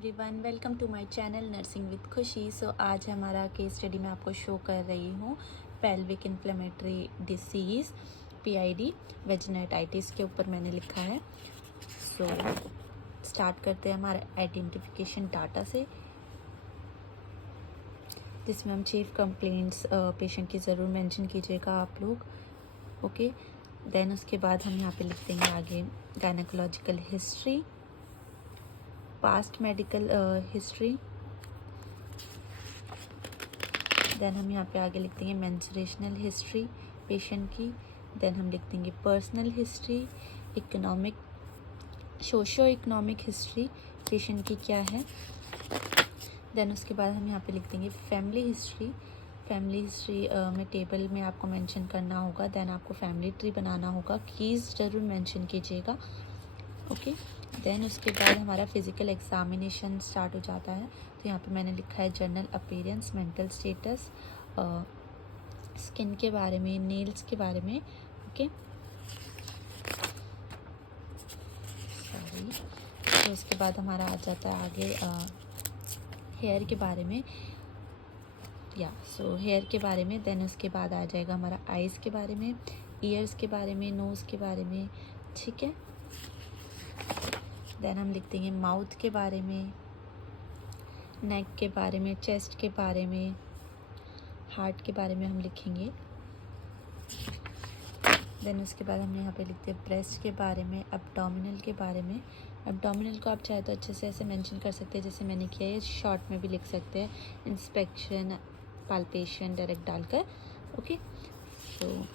Everyone, welcome to my channel nursing with Khushi. So आज हमारा case study में आपको शो कर रही हूँ pelvic inflammatory disease PID vaginitis के ऊपर मैंने लिखा है। सो स्टार्ट करते हैं हमारा आइडेंटिफिकेशन डाटा से, जिसमें हम चीफ कंप्लेंट्स पेशेंट की ज़रूर मेंशन कीजिएगा आप लोग। ओके, देन उसके बाद हम यहाँ पे लिख देंगे आगे gynaecological history, past medical history. Then हम यहाँ पे आगे लिख देंगे मेंस्ट्रुएशनल हिस्ट्री पेशेंट की। देन हम लिख देंगे personal history, economic socio economic history patient की क्या है। देन उसके बाद हम यहाँ पे लिख देंगे फैमिली हिस्ट्री। फैमिली हिस्ट्री में टेबल में आपको मेंशन करना होगा। देन आपको फैमिली ट्री बनाना होगा, कीज़ ज़रूर मेंशन कीजिएगा। ओके, देन उसके बाद हमारा फिज़िकल एग्ज़ामिनेशन स्टार्ट हो जाता है। तो यहाँ पे मैंने लिखा है general appearance, mental status, skin के बारे में, नेल्स के बारे में। Okay, sorry. तो उसके बाद हमारा आ जाता है आगे हेयर के बारे में, हेयर के बारे में। देन उसके बाद आ जाएगा हमारा आइज़ के बारे में, ईयर्स के बारे में, नोज़ के बारे में। ठीक है, देन हम लिख देंगे माउथ के बारे में, नेक के बारे में, चेस्ट के बारे में, हार्ट के बारे में हम लिखेंगे। देन उसके बाद हम यहाँ पे लिखते हैं ब्रेस्ट के बारे में, एब्डोमिनल के बारे में। एब्डोमिनल को आप चाहे तो अच्छे से ऐसे मेंशन कर सकते हैं जैसे मैंने किया है, शॉर्ट में भी लिख सकते हैं, इंस्पेक्शन, पाल्पेशन डायरेक्ट डालकर। ओके, सो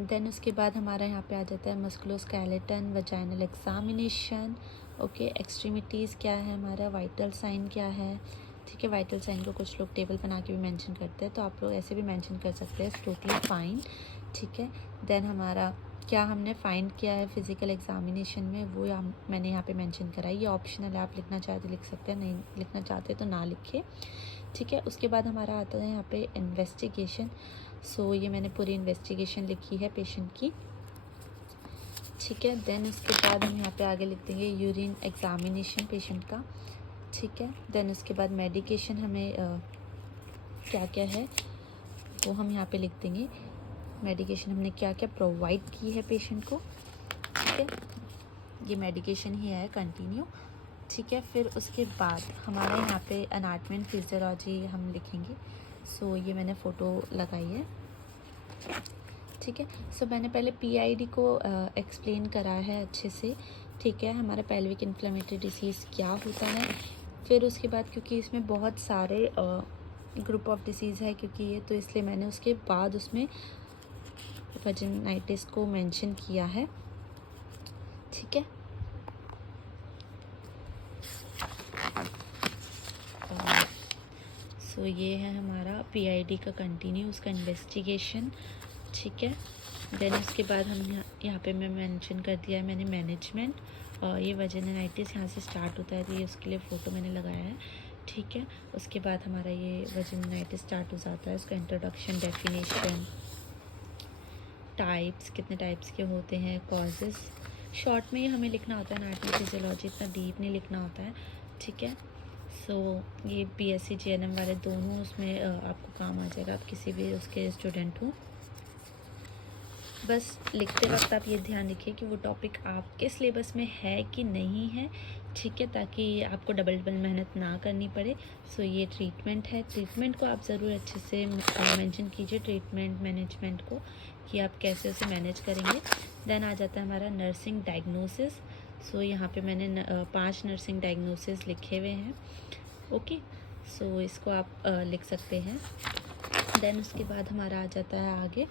देन उसके बाद हमारा यहाँ पे आ जाता है मस्कुलोस्केलेटन, वजाइनल एग्जामिनेशन। ओके, एक्सट्रीमिटीज़ क्या है हमारा, वाइटल साइन क्या है। ठीक है, वाइटल साइन को कुछ लोग टेबल बना के भी मेंशन करते हैं, तो आप लोग ऐसे भी मेंशन कर सकते हैं, टोटली फाइन। ठीक है, देन हमारा क्या हमने फाइंड किया है फिज़िकल एग्जामिनेशन में, वो मैंने यहाँ पे मेंशन करा है। ये ऑप्शनल है, आप लिखना चाहते लिख सकते हैं, नहीं लिखना चाहते तो ना लिखे। ठीक है, उसके बाद हमारा आता है यहाँ पे इन्वेस्टिगेशन। सो ये मैंने पूरी इन्वेस्टिगेशन लिखी है पेशेंट की। ठीक है, देन उसके बाद हम यहाँ पे आगे लिख देंगे यूरिन एग्जामिनेशन पेशेंट का। ठीक है, देन उसके बाद मेडिकेशन हमें क्या क्या है वो हम यहाँ पे लिख देंगे। मेडिकेशन हमने क्या क्या प्रोवाइड की है पेशेंट को। ठीक है, ये मेडिकेशन ही है, कंटिन्यू। ठीक है, फिर उसके बाद हमारा यहाँ पे एनाटॉमी एंड फिजियोलॉजी हम लिखेंगे। सो ये मैंने फ़ोटो लगाई है। ठीक है, सो मैंने पहले पीआईडी को एक्सप्लेन करा है अच्छे से। ठीक है, हमारा पेल्विक इन्फ्लेमेटरी डिसीज़ क्या होता है। फिर उसके बाद क्योंकि इसमें बहुत सारे ग्रुप ऑफ डिसीज़ है क्योंकि ये, तो इसलिए मैंने उसके बाद उसमें वेजिनाइटिस को मेंशन किया है। ठीक है, सो ये है हमारा पीआईडी का कंटिन्यू, उसका इन्वेस्टिगेशन। ठीक है, देन उसके बाद हम यहाँ पे मैं मेंशन कर दिया है मैंने मैनेजमेंट। ये वेजिनाइटिस यहाँ से स्टार्ट होता है, तो ये उसके लिए फ़ोटो मैंने लगाया है। ठीक है, उसके बाद हमारा ये वेजिनाइटिस स्टार्ट हो जाता है, उसका इंट्रोडक्शन, डेफिनेशन, टाइप्स, कितने टाइप्स के होते हैं, कॉजेज़। शॉर्ट में ही हमें लिखना होता है, एनाटॉमी फिजियोलॉजी इतना डीप नहीं लिखना होता है। ठीक है, सो ये बीएससी जीएनएम वाले दोनों उसमें आपको काम आ जाएगा, आप किसी भी उसके स्टूडेंट हो। बस लिखते वक्त आप ये ध्यान रखिए कि वो टॉपिक आपके सिलेबस में है कि नहीं है। ठीक है, ताकि आपको डबल डबल मेहनत ना करनी पड़े। सो ये ट्रीटमेंट है, ट्रीटमेंट को आप ज़रूर अच्छे से मेंशन कीजिए, ट्रीटमेंट मैनेजमेंट को, कि आप कैसे उसे मैनेज करेंगे। देन आ जाता है हमारा नर्सिंग डायग्नोसिस। सो यहाँ पे मैंने 5 नर्सिंग डायग्नोसिस लिखे हुए हैं। ओके, सो इसको आप लिख सकते हैं। देन उसके बाद हमारा आ जाता है आगे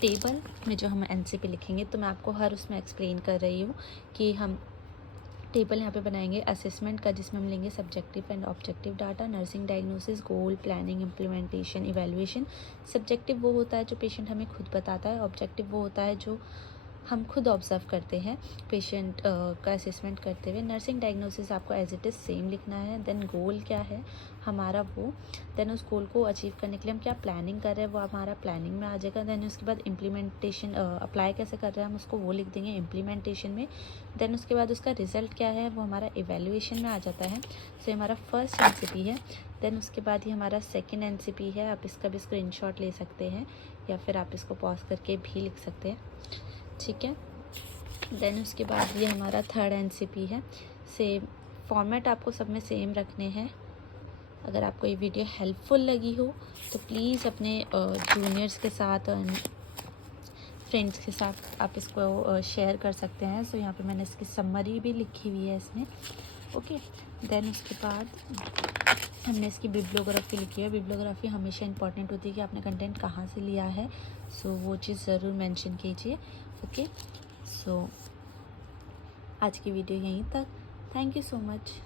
टेबल में जो हम एनसीपी लिखेंगे, तो मैं आपको हर उसमें एक्सप्लेन कर रही हूँ कि हम टेबल यहाँ पे बनाएंगे असेसमेंट का, जिसमें हम लेंगे subjective and objective data, nursing diagnosis, goal, planning, implementation, evaluation. Subjective वो होता है जो पेशेंट हमें खुद बताता है, ऑब्जेक्टिव वो होता है जो हम खुद ऑब्जर्व करते हैं पेशेंट का असेसमेंट करते हुए। नर्सिंग डायग्नोसिस आपको एज इट इज़ सेम लिखना है। देन गोल क्या है हमारा वो, देन उस गोल को अचीव करने के लिए हम क्या प्लानिंग कर रहे हैं वो हमारा प्लानिंग में आ जाएगा। देन उसके बाद इम्प्लीमेंटेशन अप्लाई कैसे कर रहे हैं हम उसको वो लिख देंगे इम्प्लीमेंटेशन में। देन उसके बाद उसका रिजल्ट क्या है वो हमारा इवेल्युएशन में आ जाता है। सो हमारा फर्स्ट एनसीपी है। देन उसके बाद ही हमारा सेकेंड एनसीपी है। आप इसका भी स्क्रीनशॉट ले सकते हैं या फिर आप इसको पॉज करके भी लिख सकते हैं, ठीक है। देन उसके बाद ये हमारा थर्ड एनसीपी है। सेम फॉर्मेट आपको सब में सेम रखने हैं। अगर आपको ये वीडियो हेल्पफुल लगी हो तो प्लीज़ अपने जूनियर्स के साथ फ्रेंड्स के साथ आप इसको शेयर कर सकते हैं। सो यहाँ पे मैंने इसकी समरी भी लिखी हुई है इसमें, ओके। देन उसके बाद हमने इसकी बिब्लियोग्राफी लिखी है। बिब्लियोग्राफी हमेशा इंपॉर्टेंट होती है कि आपने कंटेंट कहाँ से लिया है, सो वो चीज़ ज़रूर मेंशन कीजिए, ओके। सो आज की वीडियो यहीं तक। Thank you so much.